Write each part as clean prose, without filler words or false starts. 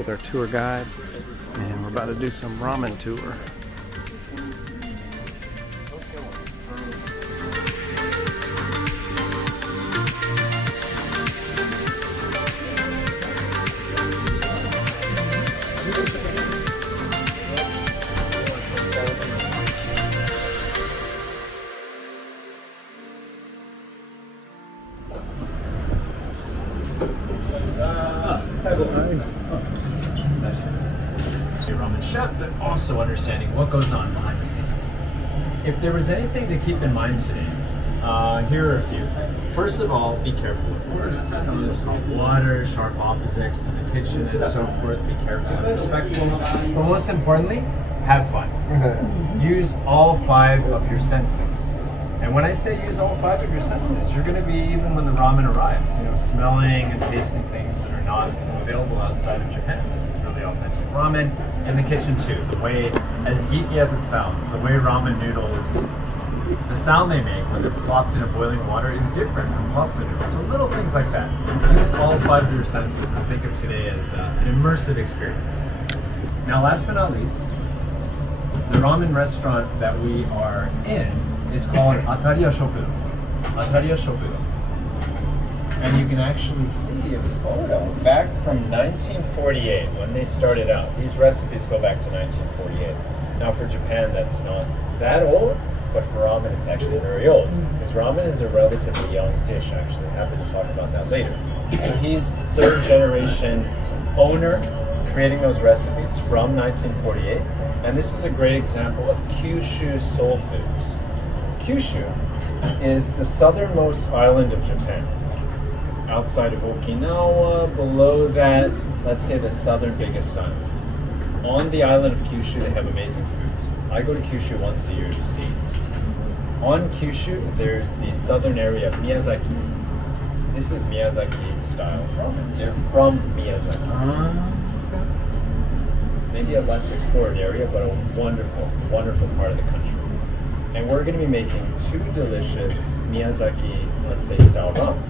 with our tour guide, and we're about to do some ramen tour. Ramen chef, but also understanding what goes on behind the scenes. If there was anything to keep in mind today, here are a few. First of all, be careful, of course. There's hot water, sharp opposites in the kitchen, and so forth. Be careful and respectful. But most importantly, have fun. Use all 5 of your senses. And when I say use all 5 of your senses, you're going to be, even when the ramen arrives, smelling and tasting things that are not available outside of Japan. This is really authentic ramen. In the kitchen too, the way, as geeky as it sounds, the way ramen noodles, the sound they make when they're plopped in a boiling water is different from pasta noodles. So little things like that. Use all 5 of your senses and think of today as an immersive experience. Now, last but not least, the ramen restaurant that we are in is called Atariya Shokudo. Atariya Shokudo. And you can actually see a photo back from 1948 when they started out. These recipes go back to 1948. Now for Japan, that's not that old, but for ramen, it's actually very old. Because ramen is a relatively young dish, actually. I'm happy to talk about that later. So he's 3rd generation owner, creating those recipes from 1948. And this is a great example of Kyushu soul foods. Kyushu is the southernmost island of Japan. Outside of Okinawa, below that, let's say the southern biggest island. On the island of Kyushu, they have amazing foods. I go to Kyushu once a year just to eat. On Kyushu, there's the southern area of Miyazaki. This is Miyazaki style ramen. They're from Miyazaki. Maybe a less explored area, but a wonderful, wonderful part of the country. And we're going to be making 2 delicious Miyazaki, let's say, style ramen.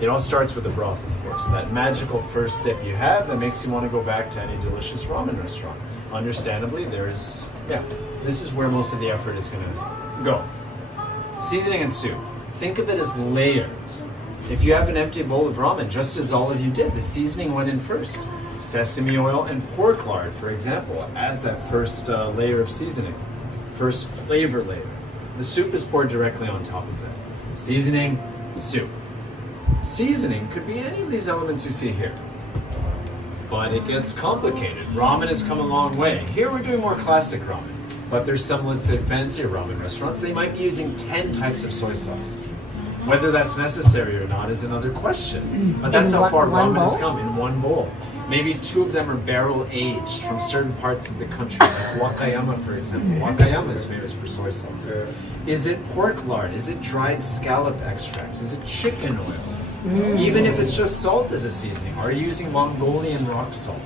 It all starts with the broth, of course. That magical first sip you have that makes you want to go back to any delicious ramen restaurant. Understandably, this is where most of the effort is going to go. Seasoning and soup. Think of it as layered. If you have an empty bowl of ramen, just as all of you did, the seasoning went in first. Sesame oil and pork lard, for example, as that first layer of seasoning. First flavor layer. The soup is poured directly on top of it. Seasoning, soup. Seasoning could be any of these elements you see here. But it gets complicated. Ramen has come a long way. Here we're doing more classic ramen. But there's some, let's say, fancier ramen restaurants. They might be using 10 types of soy sauce. Whether that's necessary or not is another question. But that's how far ramen has come, in one bowl. Maybe 2 of them are barrel aged from certain parts of the country, like Wakayama, for example. Wakayama is famous for soy sauce. Yeah. Is it pork lard? Is it dried scallop extract? Is it chicken oil? Even if it's just salt as a seasoning, are you using Mongolian rock salt?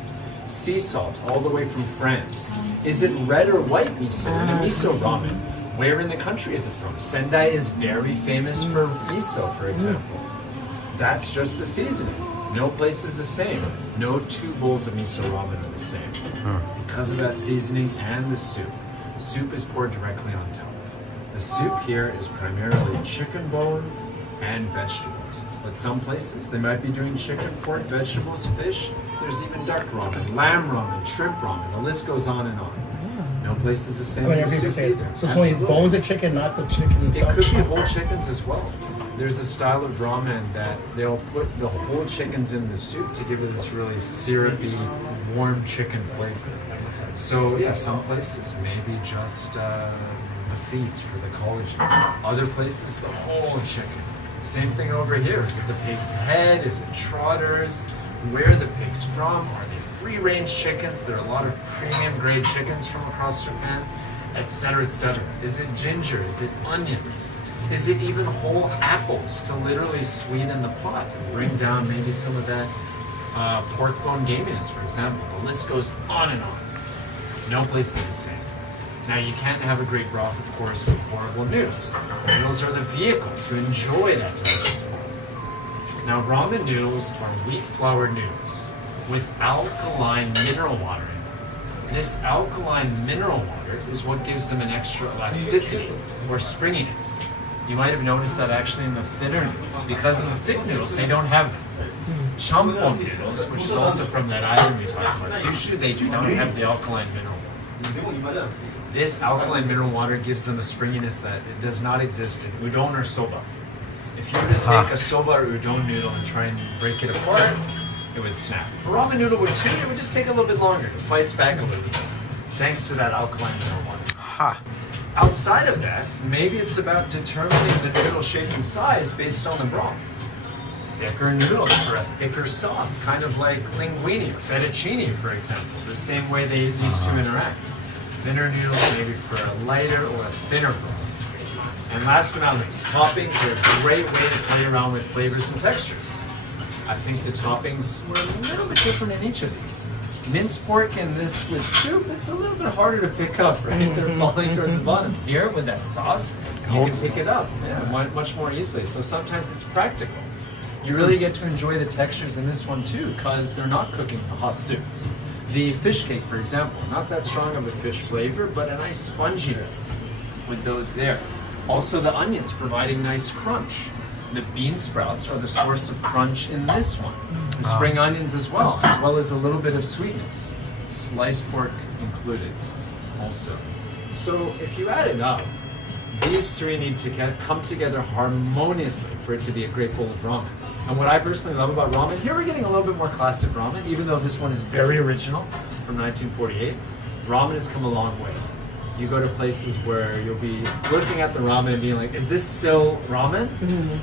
Sea salt, all the way from France? Is it red or white miso in a miso ramen? Where in the country is it from? Sendai is very famous for miso, for example. That's just the seasoning. No place is the same. No 2 bowls of miso ramen are the same. Because of that seasoning and the soup. Soup is poured directly on top. The soup here is primarily chicken bones and vegetables. But some places, they might be doing chicken, pork, vegetables, fish. There's even duck ramen, lamb ramen, shrimp ramen. The list goes on and on. No place is the same with soup either. So it's only bones of chicken, not the chicken itself? It could be whole chickens as well. There's a style of ramen that they'll put the whole chickens in the soup to give it this really syrupy, warm chicken flavor. So yeah, some places maybe just the feet for the collagen. Other places, the whole chicken. Same thing over here. Is it the pig's head? Is it trotters? Where are the pigs from? Are they free-range chickens? There are a lot of premium grade chickens from across Japan, etc., etc. Is it ginger? Is it onions? Is it even whole apples to literally sweeten the pot and bring down maybe some of that pork bone gaminess, for example? The list goes on and on. No place is the same. Now, you can't have a great broth, of course, with horrible noodles. Noodles are the vehicle to enjoy that delicious broth. Now, ramen noodles are wheat flour noodles. with alkaline mineral water in it. This alkaline mineral water is what gives them an extra elasticity or springiness. You might have noticed that actually in the thinner noodles. Because of the thick noodles, they don't have champon noodles, which is also from that island we talked about, Kyushu. They do not have the alkaline mineral water. This alkaline mineral water gives them a springiness that it does not exist in udon or soba. If you were to take a soba or udon noodle and try and break it apart, it would snap. A ramen noodle would too, it would just take a little bit longer. It fights back a little bit, thanks to that alkaline mineral water. Ha. Outside of that, maybe it's about determining the noodle shape and size based on the broth. Thicker noodles for a thicker sauce, kind of like linguine or fettuccine, for example, the same way these two interact. Thinner noodles maybe for a lighter or a thinner broth. And last but not least, toppings are a great way to play around with flavors and textures. I think the toppings were a little bit different in each of these. Minced pork in this with soup, it's a little bit harder to pick up, right? They're falling towards the bottom. Here, with that sauce, you can pick it up much more easily. So sometimes it's practical. You really get to enjoy the textures in this one too, because they're not cooking a hot soup. The fish cake, for example, not that strong of a fish flavor, but a nice sponginess with those there. Also the onions providing nice crunch. The bean sprouts are the source of crunch in this one. The spring onions as well as a little bit of sweetness. Sliced pork included also. So if you add it up, these three need to come together harmoniously for it to be a great bowl of ramen. And what I personally love about ramen, here we're getting a little bit more classic ramen, even though this one is very original from 1948. Ramen has come a long way. You go to places where you'll be looking at the ramen and being like, is this still ramen?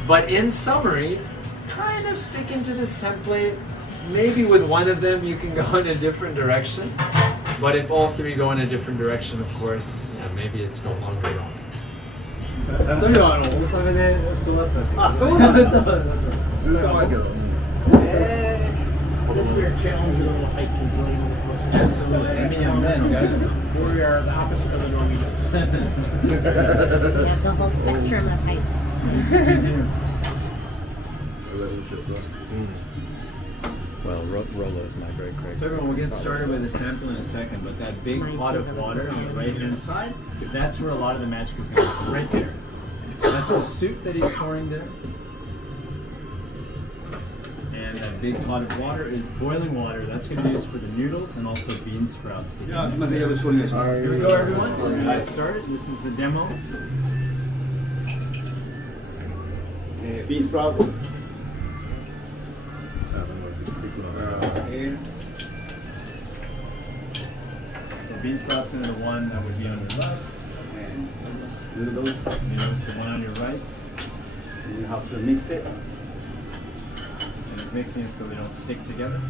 But in summary, kind of sticking to this template. Maybe with one of them you can go in a different direction. But if all three go in a different direction, of course, maybe it's no longer ramen. 例えば大阪で育ったって。あ、そうなんです。ずっと前けど。Since we are challenged a little height controlling on the coast. Absolutely. I mean, We are the opposite of the Norwegians. We have the whole spectrum of heights. Well, Rolo is my great great. So everyone, we'll get started with a sample in a second, but that big pot of water on the right-hand side, that's where a lot of the magic is going to happen, right there. That's the soup that he's pouring there. And that big pot of water is boiling water. That's going to be used for the noodles and also bean sprouts. Here we go, everyone. We're going to get started. This is the demo. Bean sprout. So bean sprouts into the one that would be on your left. And noodles. Noodles, the one on your right. And you have to mix it. And it's mixing it so they don't stick together.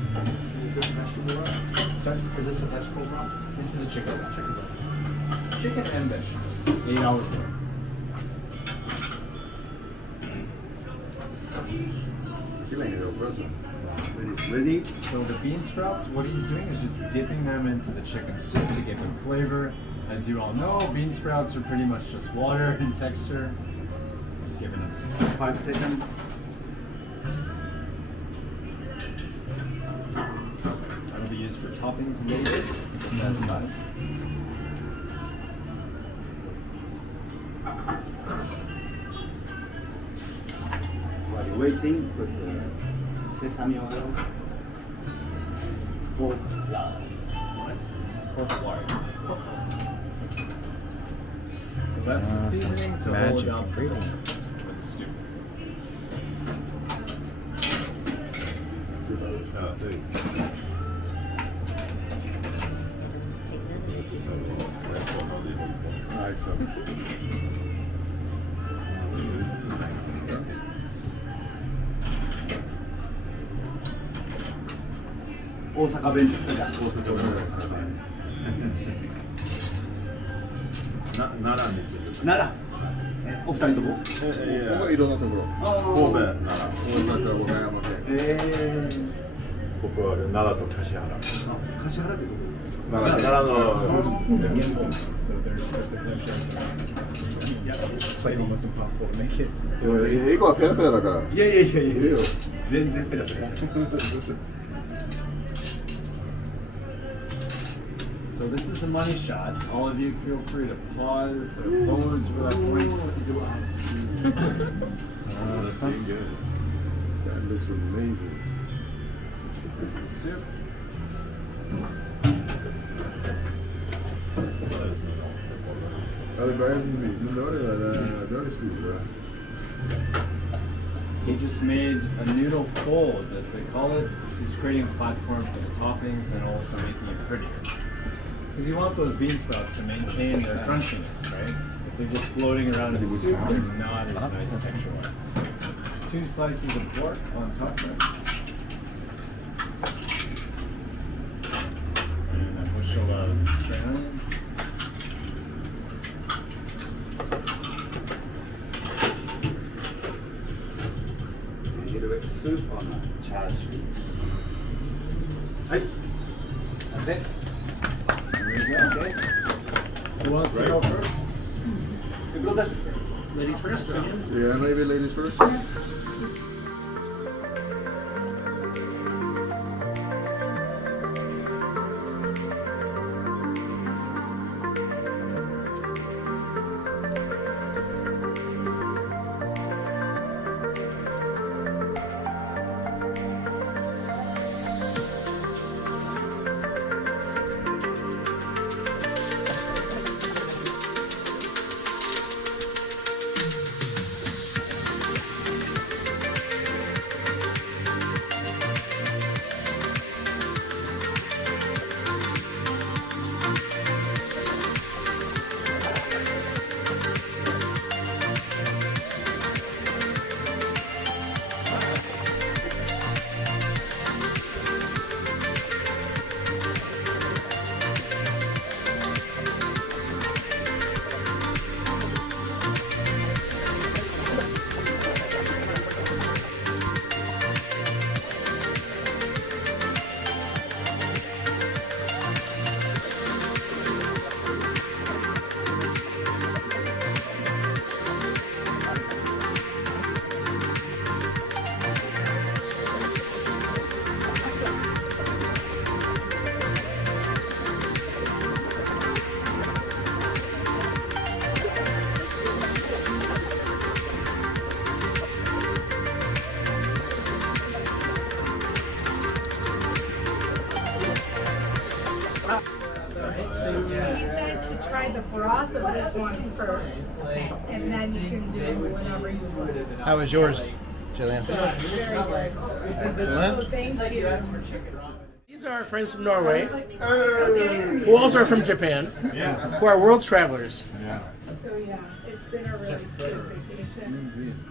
Is this vegetable broth? Sorry? Is this a vegetable broth? This is a chicken broth. Chicken and vegetables. 8 hours later. When it's ready, So the bean sprouts, what he's doing is just dipping them into the chicken soup to give them flavor. As you all know, bean sprouts are pretty much just water in texture. He's giving them some 5 seconds. That'll be used for toppings later. That's not it. While you're waiting, put the sesame oil, pork lard. Pork lard. So that's the seasoning to hold magic down the ingredient. with the soup. Take this easy. Osaka 弁ですか？じゃあ大阪弁です。奈良ですよ。奈良。お二人とも？いやいろんなところ、あ神戸、奈良。大阪、岡山県、僕は奈良と橿原。橿原ってどこ？奈良奈良県。の So there's no shame. It's like almost impossible to make it. 英語はペラペラだから。いやいやいやいや。いるよ。全然ペラペラしてる。So this is the money shot. All of you feel free to pause or pose for that point. That's pretty good. That looks amazing. Here's the soup. He just made a noodle fold, as they call it. He's creating a platform for the toppings and also making it prettier. Because you want those bean sprouts to maintain their crunchiness, right? If they're just floating around in the soup, they're not as nice texture-wise. 2 slices of pork on top there. And a bushel of spring onions. A little bit soup on a chashu. That's it. There you go. Okay. Who wants to go first? Ladies first, again. Yeah, maybe ladies first. He said to try the broth of this one first, and then you can do whatever you want. How was yours, Jillian? Very good. Excellent. Thank you. These are our friends from Norway, who also are from Japan, who are world travelers. So yeah, it's been a really good vacation.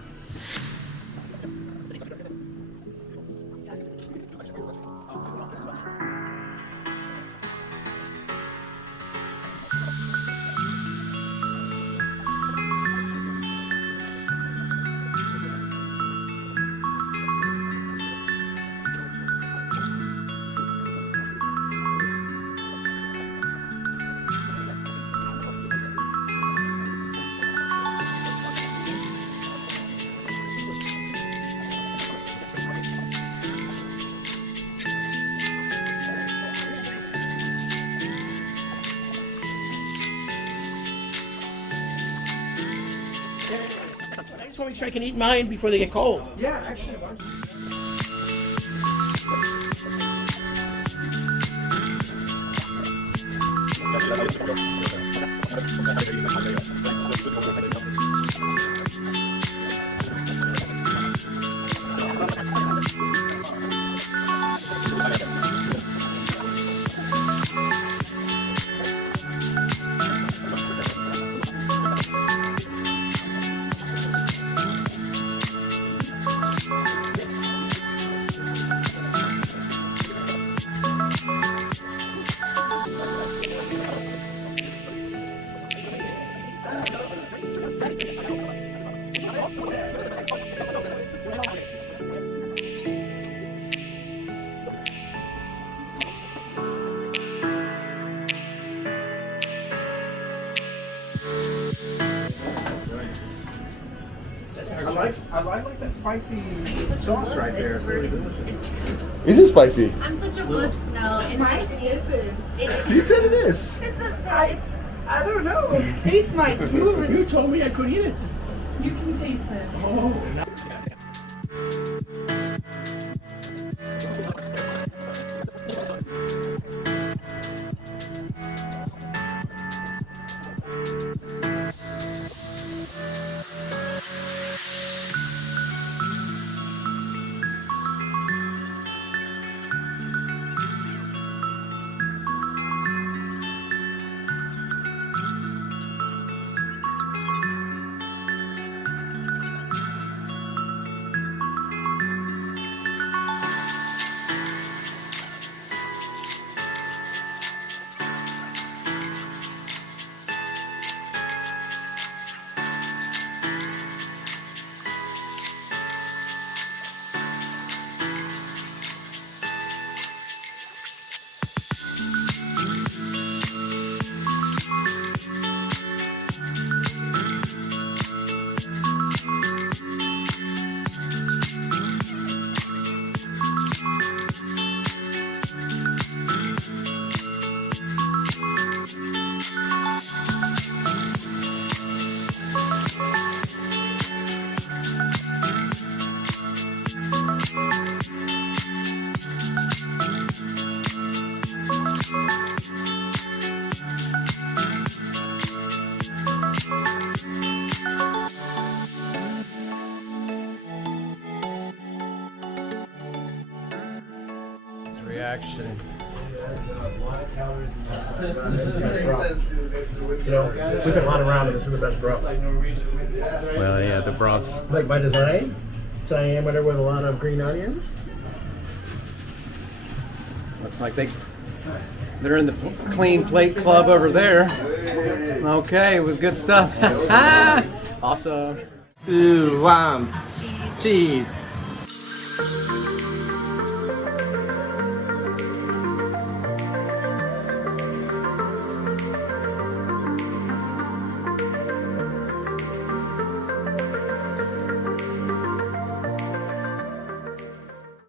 I just want to make sure I can eat mine before they get cold. Yeah, actually, I like that spicy sauce right there. It's really delicious. Is it spicy? I'm such a wuss. No, it's Mine just isn't. You said it is. I don't know. Taste might move. You told me I could eat it. You can taste this. Oh. Reaction. You know, we've had a lot of ramen. This is the best broth. Well, yeah, the broth. Like by design, diameter with a lot of green onions. Looks like they're in the clean plate club over there. Okay, it was good stuff. Awesome. 2、1、チーズ。